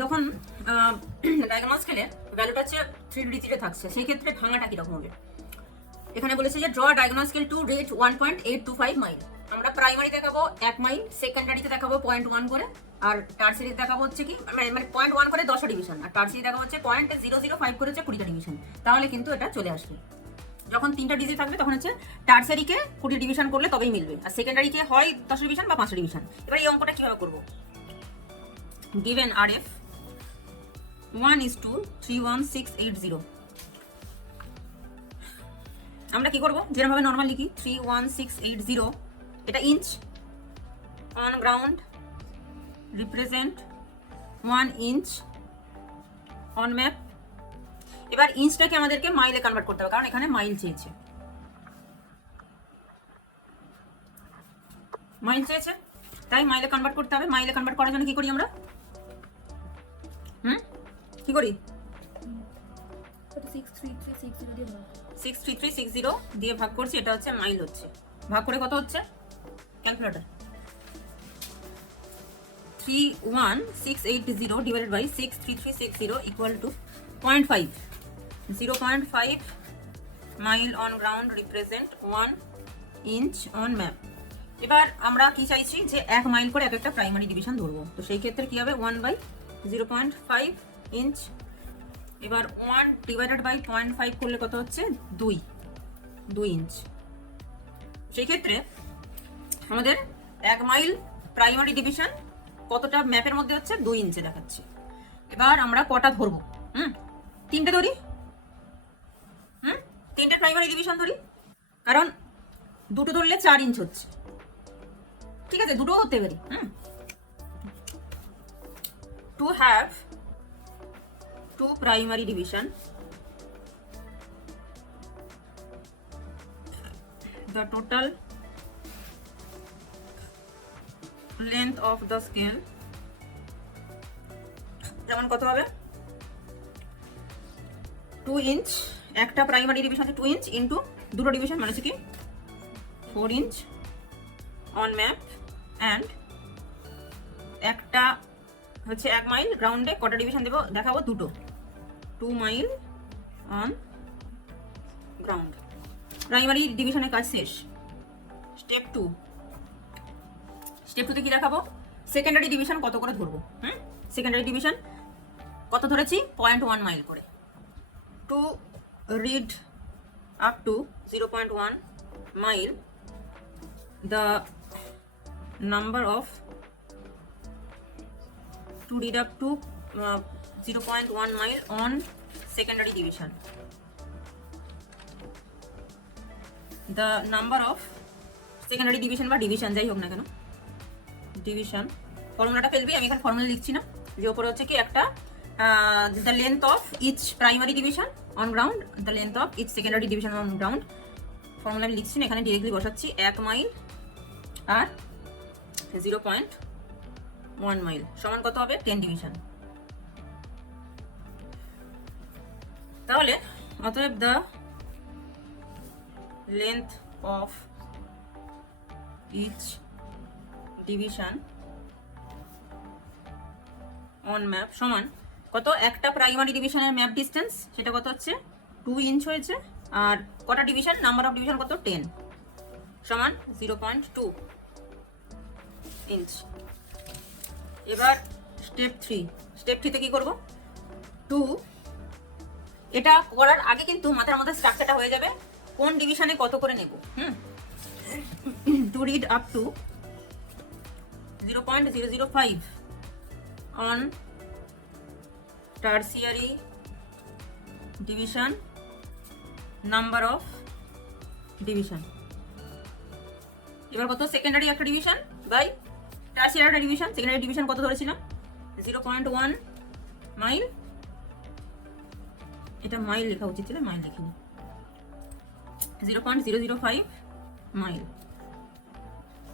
যখন ডায়াগোনাল স্কেলে ভ্যালুটা হচ্ছে 3 ডিজিটে থাকছে, সেই ক্ষেত্রে ভাঙাটা কিরকম হবে? এখানে বলেছে যে draw diagonal scale to rate 1.825 mile. আমরা প্রাইমারি দেখাবো 1 মাইল, সেকেন্ডারিতে দেখাবো 0.1 করে, আর টার্সিয়ারি দেখাবো হচ্ছে কি মানে 0.1 করে 10টা ডিভিশন, আর টার্সিয়ারি দেখাবো হচ্ছে 0.005 করে হচ্ছে 20টা ডিভিশন। তাহলে কিন্তু এটা চলে আসবে। যখন 3টা ডিজিট থাকবে তখন হচ্ছে টার্সিয়ারিকে 20 ডিভিশন করলে তবেই মিলবে, আর সেকেন্ডারিকে হয় 10 ডিভিশন বা 5টা ডিভিশন। এবার এই অঙ্কটা কিভাবে করব? গিভেন RF 1:31680, আমরা কি করব? যেরকমভাবে নর্মাল লিখি 31680, এটা inch, on ground represent 1 inch, on map. এবার ইঞ্চটাকে আমাদেরকে মাইলে কনভার্ট করতে হবে, কারণ এখানে মাইল চেয়েছে। মাইল চেয়েছে তাই মাইলে কনভার্ট করতে হবে। মাইলে কনভার্ট করার জন্য কি করি আমরা? কি করি? 63360 দিয়ে ভাগ করছি, এটা হচ্ছে মাইল হচ্ছে। ভাগ করে কত হচ্ছে? Calculator 31680 divided by 63360 equal to 0.5 0.5 mile on ground represent 1 inch on map. এবার আমরা কি চাইছি যে 1 মাইল করে এক একটা প্রাইমারি ডিভিশন ধরবো, তো সেই ক্ষেত্রে কি হবে? 1/0.5 ইঞ্চ। এবার 1 ডিভাইডেড বাই 0.5 করলে কত হচ্ছে? 2 ইঞ্চ। সেই ক্ষেত্রে আমাদের 1 মাইল প্রাইমারি ডিভিশন কতটা ম্যাপের মধ্যে হচ্ছে? 2 ইঞ্চে দেখাচ্ছে। এবার আমরা কটা ধরবো? 3টে ধরি। 3টে প্রাইমারি ডিভিশন ধরি, কারণ দুটো ধরলে 4 ইঞ্চ হচ্ছে। ঠিক আছে, দুটো হতে পারি। To have 2 primary division, the total length of the scale যেমন কত হবে? 2 ইঞ্চ। একটা প্রাইমারি ডিভিশন 2 ইঞ্চ ইন্টু দুটো ডিভিশন মানে হচ্ছে কি 4 ইঞ্চ অন ম্যাপ, অ্যান্ড একটা হচ্ছে 1 মাইল গ্রাউন্ডে কটা ডিভিশন দেবো দেখাবো? 2 মাইল অন গ্রাউন্ড। প্রাইমারি ডিভিশনের কাজ শেষ। স্টেপ 2তে কি দেখাবো? সেকেন্ডারি ডিভিশন কত করে ধরবো। সেকেন্ডারি ডিভিশন কত ধরেছি? 0.1 মাইল করে। To read up to 0.1 mile, the number of to read up to 0.1 mile on secondary division. The number of secondary division বা ডিভিশন যাই হোক না কেন, ডিভিশন ফর্মুলাটা ফেলবি, আমি এখানে ফর্মুলা লিখছি না। যে উপরে হচ্ছে কি একটা the length of each primary division on ground, the length of each secondary division on ground, formula আমি লিখছি না, এখানে ডিরেক্টলি বসাচ্ছি। 1 মাইল আর 0.1 মাইল সমান কত হবে? 10 ডিভিশন। তাহলে অতএব the length of each division on map সমান কত? একটা প্রাইমারি ডিভিশনের ম্যাপ ডিস্টেন্স সেটা কত হচ্ছে? 2 ইঞ্চ হয়েছে, আর কটা ডিভিশন? নাম্বার অফ ডিভিশন কত? 10 সমান 0.2 ইঞ্চ। এবার স্টেপ 3তে কি করব? 2 এটা করার আগে কিন্তু মাথার মধ্যে স্ট্রাকচারটা হয়ে যাবে কোন ডিভিশনে কত করে নেব। To read up to 0.005 on tertiary division, number of division. এবার কত? সেকেন্ডারি একটা ডিভিশন বাই টার্সিয়ারি একটা ডিভিশন। সেকেন্ডারি ডিভিশন কত ধরেছিলাম? 0.1 মাইল। এটা মাইল লেখা উচিত ছিল, মাইল লিখিনি। 0.005 মাইল।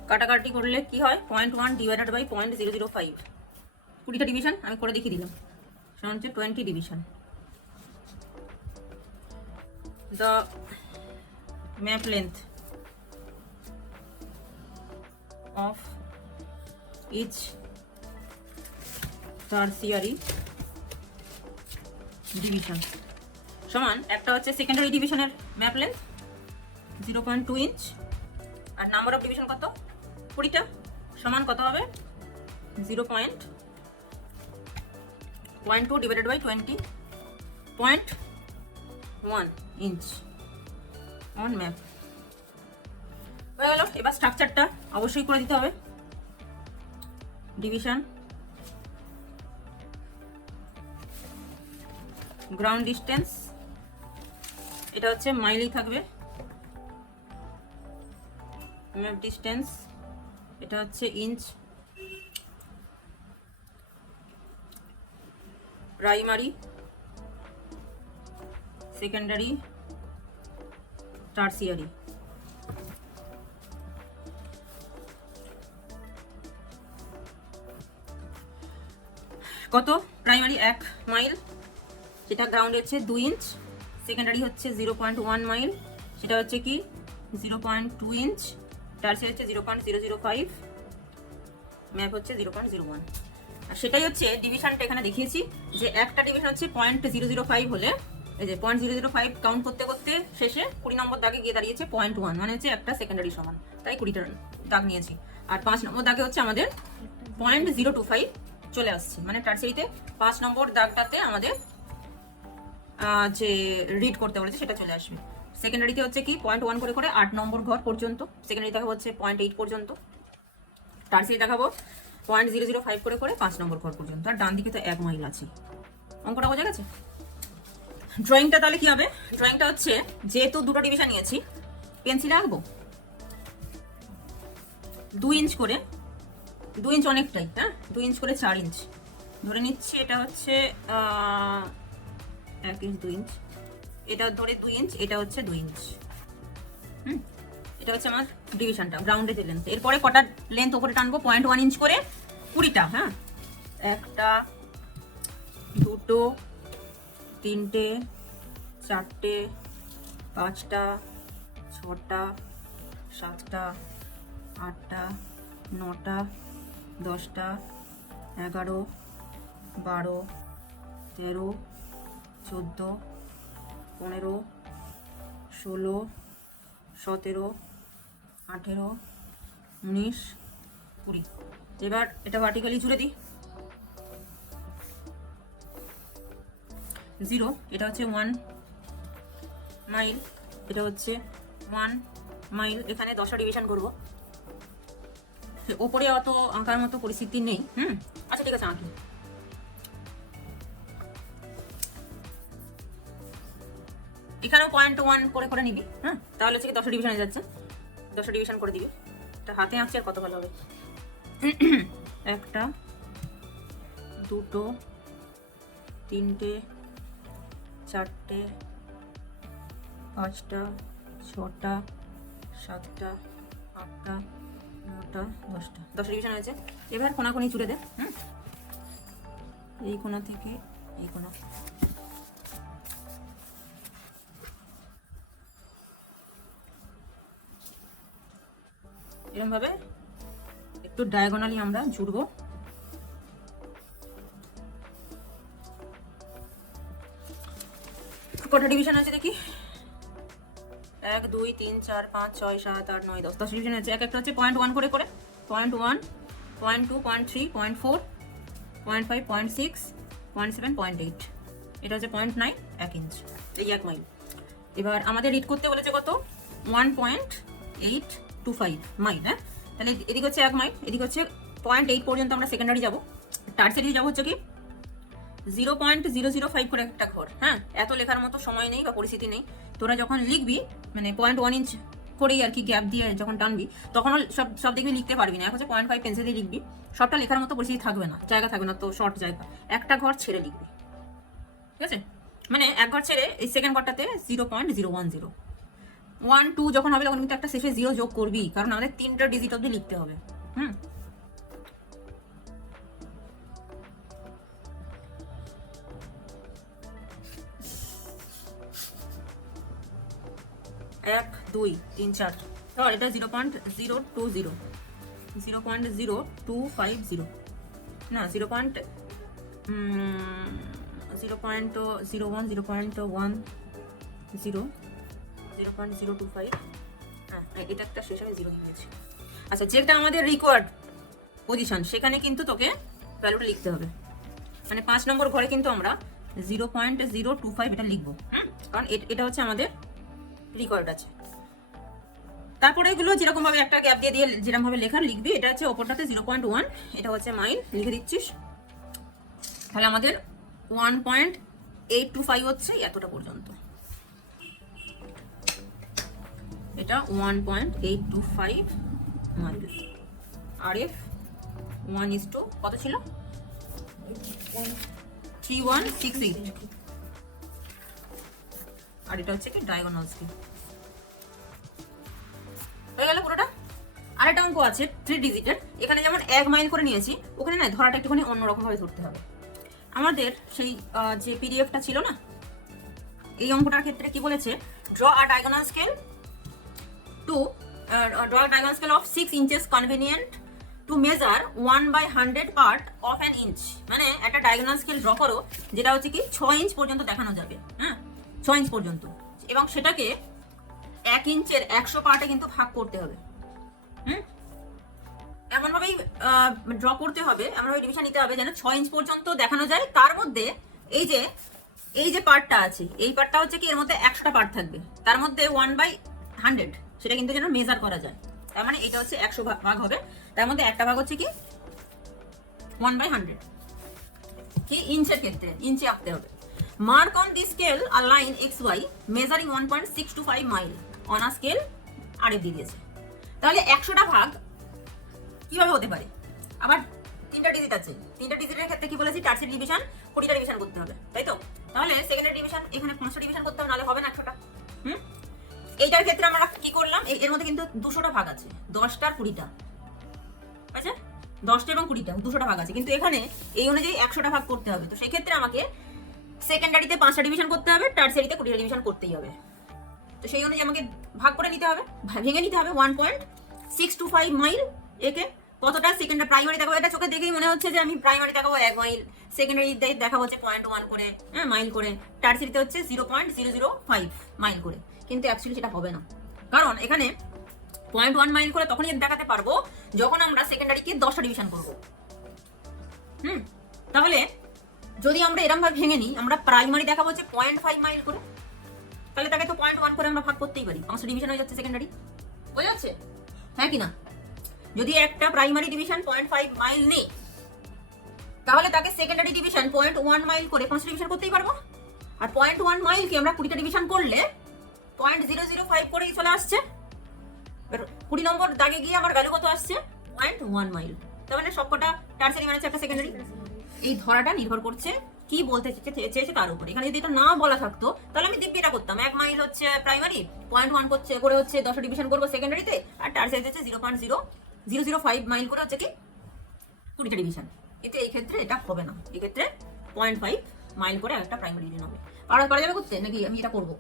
কাটাকাটি করলে কি হয়? 0.1 ডিভাইডেড বাই 0.005, 20টা ডিভিশন আমি করে দেখিয়ে দিলাম, সমান হচ্ছে 20 division. The map length of each tertiary division সমান একটা হচ্ছে সেকেন্ডারি ডিভিশনের ম্যাপ লেন্থ 0.2 ইঞ্চ আর নাম্বার অফ ডিভিশন কত 20টা সমান কত হবে 0.2 divided by 20.1 inch on map হয়ে গেল। এবার স্ট্রাকচারটা অবশ্যই করে দিতে হবে। ডিভিশন গ্রাউন্ড ডিস্টেন্স এটা হচ্ছে মাইলেই থাকবে, ম্যাপ ডিস্টেন্স এটা হচ্ছে ইঞ্চ, প্রাইমারি সেকেন্ডারি টারসিয়ারি কত প্রাইমারি 1 মাইল যেটা গ্রাউন্ড হচ্ছে 2 ইঞ্চ, সেকেন্ডারি হচ্ছে 0.1 মাইল সেটা হচ্ছে কি 0.2 ইঞ্চ, টারসিয়ারি হচ্ছে 0.005, ম্যাপ হচ্ছে 0.01। আর সেটাই হচ্ছে ডিভিশনটা এখানে দেখিয়েছি যে একটা ডিভিশন হচ্ছে 0.005 হলে এই যে 0.005 কাউন্ট করতে করতে শেষে 20 নম্বর দাগে গিয়ে দাঁড়িয়েছে 0.1 মানে হচ্ছে একটা সেকেন্ডারি সমান, তাই 20টা দাগ নিয়েছি। আর 5 নম্বর দাগে হচ্ছে আমাদের 0.025 চলে আসছে, মানে টারসিয়ারিতে 5 নম্বর দাগটাতে আমাদের যে রিড করতে বলেছে সেটা চলে আসবে। সেকেন্ডারিতে হচ্ছে কি 0.1 করে করে 8 নম্বর ঘর পর্যন্ত, সেকেন্ডারি দেখাবো হচ্ছে 0.8 পর্যন্ত, টারসিয়ারি দেখাবো 0.005 করে করে 5 নম্বর ঘর পর্যন্ত, আর ডান দিকে তো 1 মাইল আছে। অঙ্কটা বোঝা গেছে? ড্রয়িংটা তাহলে কি হবে? ড্রয়িংটা হচ্ছে যেহেতু দুটো ডিভিশন নিয়েছি পেন্সিলে আঁকবো 2 ইঞ্চ করে, 2 ইঞ্চ অনেকটাই, হ্যাঁ 2 ইঞ্চ করে 4 ইঞ্চ ধরে নিচ্ছি, এটা হচ্ছে 1 ইঞ্চ 2 ইঞ্চ, এটা ধরে 2 ইঞ্চ, এটা হচ্ছে 2 ইঞ্চ। এটা হচ্ছে আমার ডিভিশনটা গ্রাউন্ডে লেন্থ। এরপরে কটা লেন্থ উপরে টানবো 0.1 ইঞ্চ করে 20টা, হ্যাঁ 1টা 2টো 3টে 4টে 5টা 6টা 7টা 8টা 9টা 10টা 11 12 13 14 15 16 17 18 19 20। এবার এটা ভার্টিক্যালি জুড়ে দিই। 0 এটা হচ্ছে 1 মাইল, এটা হচ্ছে 1 মাইল। এখানে 10টা ডিভিশন করবো, ওপরে অত আঁকার মতো পরিস্থিতি নেই। আচ্ছা ঠিক আছে আঁকি। এখানেও 0.1 করে করে নিবি, হ্যাঁ তাহলে হচ্ছে কি 10টা ডিভিশনে যাচ্ছে, 10টা ডিভিশন করে দিবি। এটা হাতে আঁকছি আর কত ভালো হবে। 1টা 2টো 3টে 4টে 5টা 6টা 7টা 8টা 9টা 10টা, 10টা ডিভিশন হয়েছে। এবার কোনাকুনি জুড়ে দে, এই কোনা থেকে এই কোনা। এরকম ভাবে একটু ডায়াগোনালি আমরা জুড়বো। কটা ডিভিশন আছে দেখি, 1 2 3 4 5 6 7 8 9 10, 10 ডিভিশন আছে। এক একটা হচ্ছে 0.1 করে করে 0.1 0.2 0.3 0.4 0.5 0.6 0.7 0.8, এটা হচ্ছে 0.9 1 ইঞ্চ, এই 1 মাইল। এবার আমাদের রিড করতে বলেছে কত 1.825 মাইল, হ্যাঁ তাহলে এদিকে হচ্ছে 1 মাইল, এদিকে হচ্ছে 0.8 পর্যন্ত আমরা সেকেন্ডারি যাবো, টারসিয়ারি যাবো হচ্ছে কি 0.005 করে একটা ঘর। হ্যাঁ এত লেখার মতো সময় নেই বা পরিস্থিতি নেই, তোরা যখন লিখবি মানে 0.1 ইঞ্চ করেই আর কি গ্যাপ দিয়ে যখন টানবি তখন সব দেখবি লিখতে পারবি না। এখন হচ্ছে 0.5 পেন্সিল দিয়ে লিখবি, সবটা লেখার মতো পরিস্থিতি থাকবে না, জায়গা থাকবে না, তো শর্ট জায়গা একটা ঘর ছেড়ে লিখবি, ঠিক আছে? মানে এক ঘর ছেড়ে এই সেকেন্ড ঘরটাতে 0.010 1 2 যখন হবে তখন কিন্তু একটা শেষে 0 যোগ করবি, কারণ আমাদের 3টা ডিজিট অবধি লিখতে হবে। 1 2 3 4, আর এটা 0.020 0.0250 না 0.020 0.01, 0.10, 0.025, হ্যাঁ এটা একটা শেষ হবে 0 দিয়েছি। আচ্ছা, যেটা আমাদের রিকোয়ার্ড পজিশন সেখানে কিন্তু তোকে ভ্যালুটা লিখতে হবে, মানে 5 নম্বর ঘরে কিন্তু আমরা 0.025 এটা লিখবো, কারণ এটা হচ্ছে আমাদের রিকোয়ার্ড আছে। তারপরে এগুলো যেরকম ভাবে একটা গ্যাপ দিয়ে দিয়ে যেরকম ভাবে লেখা লিখবি। এটা হচ্ছে ওপরটাতে 0.1, এটা হচ্ছে মাইল লিখে দিচ্ছিস। তাহলে আমাদের 1.825 হচ্ছে এতটা পর্যন্ত। এটা 1.825 মাইল। আর এফ 1:, কত ছিল? 3168। আর এটা হচ্ছে কি ডায়াগোনাল স্কেল। হয়ে গেল পুরোটা। আরেকটা অঙ্ক আছে 3 ডিজিটের, এখানে যেমন 1 মাইল করে নিয়েছি, ওখানে না ধরাটা একটুখানি অন্যরকম ভাবে ধরতে হবে। আমাদের সেই যে পিডিএফটা ছিল না, এই অঙ্কটার ক্ষেত্রে কি বলেছে, draw a diagonal scale of 6 inches convenient to measure 1/100 part of an inch। মানে একটা ডায়াগোনাল স্কেল ড্র করো যেটা হচ্ছে কি 6 ইঞ্চ পর্যন্ত দেখানো যাবে, 6 ইঞ্চ পর্যন্ত, এবং সেটাকে 1 ইঞ্চের 100 পার্টে কিন্তু ভাগ করতে হবে। এমন ভাবেই ড্র করতে হবে, এমন ভাবে ডিভিশন নিতে হবে যেন 6 ইঞ্চ পর্যন্ত দেখানো যায়। তার মধ্যে এই যে পার্টটা আছে, এই পার্টটা হচ্ছে কি এর মধ্যে 100টা পার্ট থাকবে, তার মধ্যে 1/100 সেটা কিন্তু যেন মেজার করা যায়। তার মানে এটা হচ্ছে 100 ভাগ হবে, তার মধ্যে একটা ভাগ হচ্ছে কি 1/100, কি ইঞ্চের ক্ষেত্রে ইঞ্চে আঁকতে হবে। Mark on the scale a line XY measuring 1.625 mile on a scale আরে দিয়ে দিয়েছে। তাহলে 100টা ভাগ কিভাবে হতে পারে? আবার 3টা ডিজিট আছে, 3টা ডিজিটের ক্ষেত্রে কি বলেছি, টার্সিয়ারি ডিভিশন 20টা ডিভিশন করতে হবে, তাই তো? তাহলে সেকেন্ডারি ডিভিশন এখানে 5টা ডিভিশন করতে হবে, নালে হবে না 100টা। এইটার ক্ষেত্রে আমরা কি করলাম, এর মধ্যে কিন্তু 200টা ভাগ আছে, 10টা আর 20টা, আচ্ছা 10টা এবং 20টা 200টা ভাগ আছে, কিন্তু এখানে এই অনুযায়ী 100টা ভাগ করতে হবে। তো সেই ক্ষেত্রে আমাকে সেকেন্ডারিতে 5টা ডিভিশন করতে হবে, টার্সিয়ারিতে 20টা ডিভিশন করতেই হবে। তো সেই অনুযায়ী আমাকে ভাগ করে নিতে হবে, ভেঙে নিতে হবে। 1.625 মাইল, একে কতটা সেকেন্ডারি প্রাইমারি দেখাবো, এটা চোখে দেখেই মনে হচ্ছে যে আমি প্রাইমারি দেখাবো 1 মাইল, সেকেন্ডারি দেখাবো হচ্ছে 0.1 করে, মাইল করে, টার্সিয়ারিতে হচ্ছে 0.005 মাইল করে। কিন্তু অ্যাকচুয়ালি সেটা হবে না, কারণ এখানে 0.1 মাইল করে তখনই দেখাতে পারবো যখন আমরা সেকেন্ডারিকে 10টা ডিভিশন করবো। তাহলে যদি আমরা এরকম ভাবে ভেঙে নিই, আমরা প্রাইমারি দেখাবো হচ্ছে 0.5 মাইল করে, তাহলে তাকে তো 0.1 করে আমরা ভাগ করতেই পারি, 5টা ডিভিশন হয়ে যাচ্ছে সেকেন্ডারি। বোঝা যাচ্ছে? হ্যাঁ কি না? যদি একটা প্রাইমারি ডিভিশন 0.5 মাইল নেই, তাহলে তাকে সেকেন্ডারি ডিভিশন 0.1 মাইল করে 5টা ডিভিশন করতেই পারবো। আর 0.1 মাইলকে আমরা 20টা ডিভিশন করলে 0.005 করেই চলে আসছে। 20 নম্বর দাগে গিয়ে আমার ভ্যালু কত আসছে, 0.1 মাইল। তার মানে সবকটা টার্সিয়ারি মানে একটা সেকেন্ডারি। এই ধরাটা নির্ভর করছে কি বলতে চেয়েছে তার উপর। এখানে যদি এটা না বলা থাকতো তাহলে আমি দিব্যি এটা করতাম, 1 মাইল হচ্ছে প্রাইমারি, 0.1 করে হচ্ছে 10টা ডিভিশন করবো সেকেন্ডারিতে, আর টার্সিয়ারিতে হচ্ছে 0.005 মাইল করে হচ্ছে কি 20টা ডিভিশন। কিন্তু এই ক্ষেত্রে এটা হবে না, এই ক্ষেত্রে 0.5 মাইল করে একটা প্রাইমারি ডিভিশন হবে। আর করা যাবে করতে নাকি আমি এটা করবো?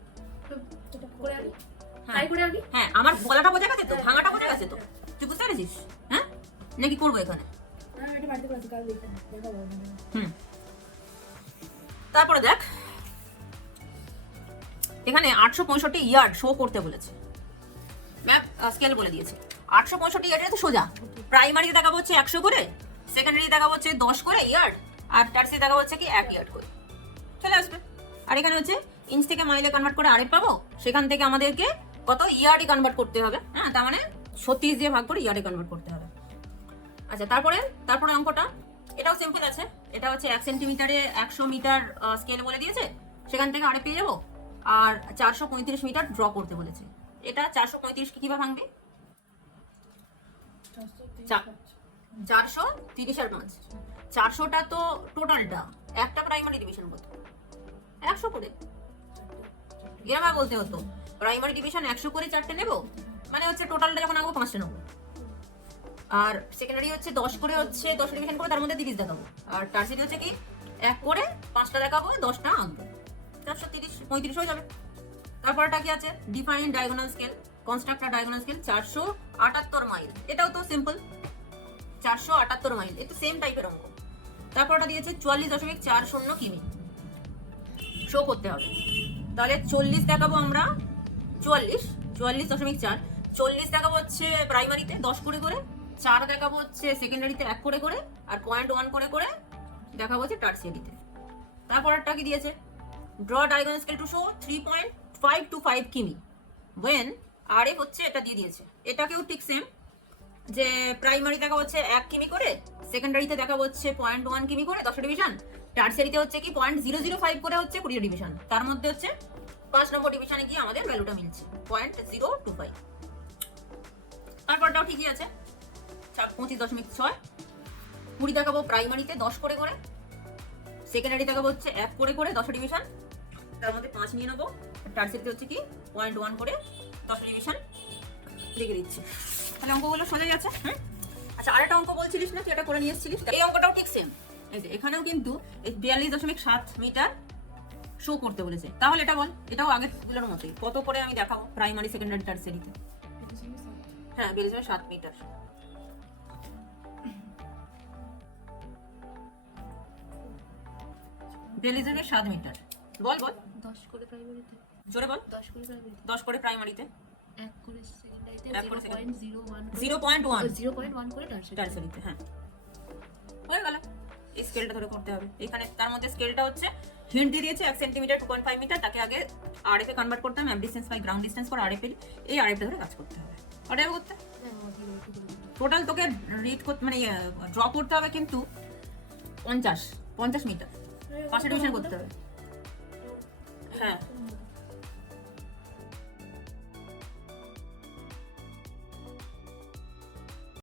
হ্যাঁ, আমার বলাটা বোঝা গেছে তো, ভাঙাটা বোঝা গেছে তো, তুই বুঝতে পেরেছিস? হ্যাঁ, নাকি করবো এখানে? তারপরে দেখ, এখানে 865 ইয়ার্ড শো করতে বলেছে, ম্যাপ স্কেল বলে দিয়েছে। 865 ইয়ার্ড তো সোজা, প্রাইমারি দেখাবো হচ্ছে 100 করে, সেকেন্ডারি দেখাবো হচ্ছে 10 করে ইয়ার্ড, আর টার্সিয়ারি দেখাবো হচ্ছে কি 1 ইয়ার্ড করে চলে আসবে। আর এখানে হচ্ছে ইঞ্চ থেকে মাইলে কনভার্ট করে আরেক পাবো, সেখান থেকে আমাদেরকে কত ইয়ার্ডে কনভার্ট করতে হবে। তার মানে 36 দিয়ে ভাগ করে ইয়ার্ডে কনভার্ট করতে হবে। আচ্ছা, তারপরে অঙ্কটা এটাও সিম্পল আছে, এটা হচ্ছে 1 সেন্টিমিটারে 100 মিটার স্কেল বলে দিয়েছে, সেখান থেকে আরে পেয়ে যাবো। আর 435 মিটার ড্র করতে বলেছে। এটা 435 কে কিভাবে ভাঙবে? 430 আর 5, 400টা তো টোটালটা, একটা প্রাইমারি ডিভিশন কত, 100 করে। এরকম বলতে হতো প্রাইমারি ডিভিশন 100 করে 4টে নেব, মানে হচ্ছে টোটালটা যখন আঁকবো 5টে নেবো। আর সেকেন্ডারি হচ্ছে 10 করে হচ্ছে 10 ডিভিশন করে, তার মধ্যে 30 দেখাবো। আর টার্সিয়ারি হচ্ছে কি 1 করে 5টা দেখাবো, 10টা আঁকবো, 435 হয়ে যাবে। তারপরটা কি আছে, ডিফাইন ডায়াগোনাল স্কেল, কনস্ট্রাক্ট আ ডায়াগোনাল স্কেল 478 মাইল। এটাও তো সিম্পল, 478 মাইল, একটু সেম টাইপের অঙ্ক। তারপর ওটা দিয়েছে 44.40 কিমি শো করতে হবে। তাহলে 40 দেখাবো আমরা, 44.4, 40 দেখাবো হচ্ছে প্রাইমারিতে 10 করে করে, 4 দেখাবো হচ্ছে সেকেন্ডারিতে 1 করে করে, আর 0.1 করে করে দেখাবো হচ্ছে টার্সিয়ারিতে। তারপরটা কি দিয়েছে, draw diagonal scale to show 3.525 কিমি ওয়েন আরএফ হচ্ছে এটা দিয়ে দিয়েছে। এটাকেও ঠিক সেম, যে প্রাইমারি দেখা হচ্ছে 1 কিমি করে, সেকেন্ডারিতে দেখা হচ্ছে 0.1 কিমি করে 10 ডিভিশন, টার্সিয়ারিতে হচ্ছে কি 0.005 করে হচ্ছে 20 ডিভিশন। তার মধ্যে হচ্ছে 5 নম্বর ডিভিশনে গিয়ে আমাদের ভ্যালুটা মিলছে 0.025। তারপরটাও ঠিকই আছে, 25.6, 20 দেখাবো প্রাইমারিতে 10 করে করে, সেকেন্ডারি দেখাবো হচ্ছে 1 করে করে 10 ডিভিশন, তার মধ্যে 5 নিয়ে নেবো, টার্সিয়ারিতে হচ্ছে কি 0.1 করে 10 ডিভিশন লিখে দিচ্ছি। তাহলে অঙ্কগুলো সোজা যাচ্ছে। আচ্ছা, আরেকটা অঙ্ক বলছিলিস না তুই, এটা করে নিয়ে এসেছিলিস, এই অঙ্কটাও ঠিক সেম। এই যে এখানেও কিন্তু 42.7 মিটার শো করতে বলেছে। তাহলে এটা বল, এটাও আগের গুলোর মতোই, কত করে আমি দেখাবো প্রাইমারি সেকেন্ডারি টার্সিয়ারিতে? হ্যাঁ, 42.7 মিটার। বেলিজের 7 মিটার, বল বল 10 করে প্রাইমারিতে, জোরে বল। 10 করে প্রাইমারিতে, 10 করে প্রাইমারিতে, 1 করে সেকেন্ডারিতে, 1 করে সেকেন্ডারি, 0.01 0.1 করে টার্সিয়ারি। টার্সিয়ারিতে। হ্যাঁ, হয়ে গেল। এই স্কেলটা ধরে করতে হবে। এখানে তার মধ্যে স্কেলটা হচ্ছে হিন্ট দিয়ে দিয়েছে 1 সেন্টিমিটার 2.5 মিটার, তাকে আগে আরএফ এ কনভার্ট করতে হবে, map distance by ground distance for RF এর, এই আরএফ ধরে কাজ করতে হবে। ওটাই করতে টোটাল তোকে রিড করতে মানে ড্র করতে হবে কিন্তু 50 মিটার 5 ডিভিশন করতে হবে। হ্যাঁ